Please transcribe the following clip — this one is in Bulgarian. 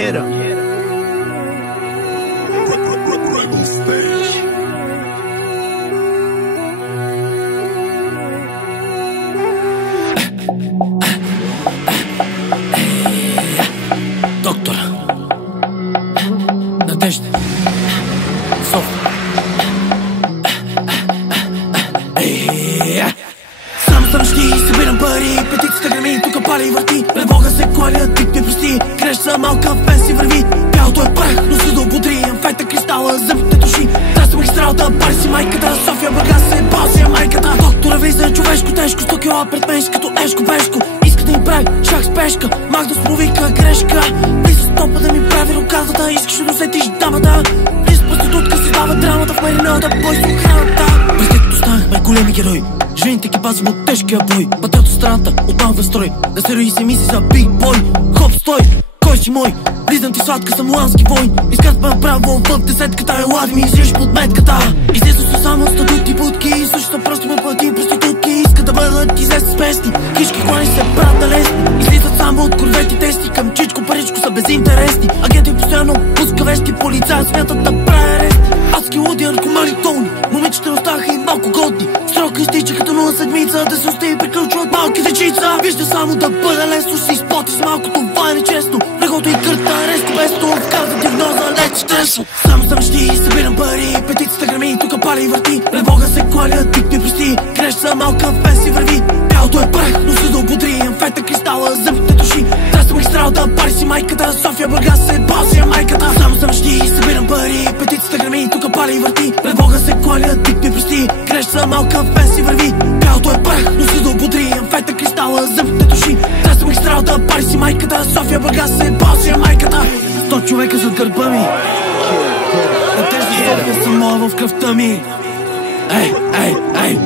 Hit 'em. Rebel Stage. Доктор Надежда Соф. Сам съм щи, събирам пари, петицата грами, тука пали и върти. Пред Бога се коля, тик ми прости, греш са малка, фен си върви. Бялото е прах, но се добудри, амфета кристала, зъбите души. Траста магистралата, пари си майката, София Бургас се базия майката. Доктора влиза човешко тежко, 100 кила пред мен като ешко-бешко. Иска да им прави шах с пешка, Магдос повика грешка. Влиза стопа да ми прави рукавата, искаш да усетиш дамата. Влиза проститутка, си дава драмата в марината, бой с охраната. През детето станахме големи герои, жените ги пазим от тежкия бой. Патрат от страната, отново в строй, да се рои се мисли за биг бой. Хоп, стой, кой си мой? Влизам ти сладка, съм луански войн. Искат ме направо в десетката, ела да ми излиш под метката. Излиза са само статути будки, също просто ме плати проститутки. Искат да бъдат излез с пести, кишки клани се правят да лесни. Излизат само от корвети тести, към чичко паричко са безинтересни. Агенти постоянно пуска вести, полицая смятат да прави арести. Адски луди, наркомани тони, момичета останаха и малко годни. Срока изтича като нова седмица, да се остие и приключват малки дечица. Вижда само да бъде лесно, си изплати с малко, това е нечестно. Легото и кърта, резко без това, вказва диагноза, лечи стресно. Само съм щи, събирам пари, петицата грами, тука пали и върти. Пред Бога се коля, тик ми прости, греш са малка, фен си върви. Бялото е прах, но се добудри, амфета кристала, зъбите души. Траста магистралата, пари си майката, София Бургас се базия майката. Само съм щи, събирам пари, петицата грами, тука пали и върти. Пред Бога се коля, тик ми прости, греш са малка, фен си върви. Бялото е прах, но се добудри, амфета кристала, зъбите души. Траста магистралата, пари си майката, София Бургас се базия майката. 100 човека зад гърба ми, Надежда София са моя в кръвта ми. Ей, ей, ей.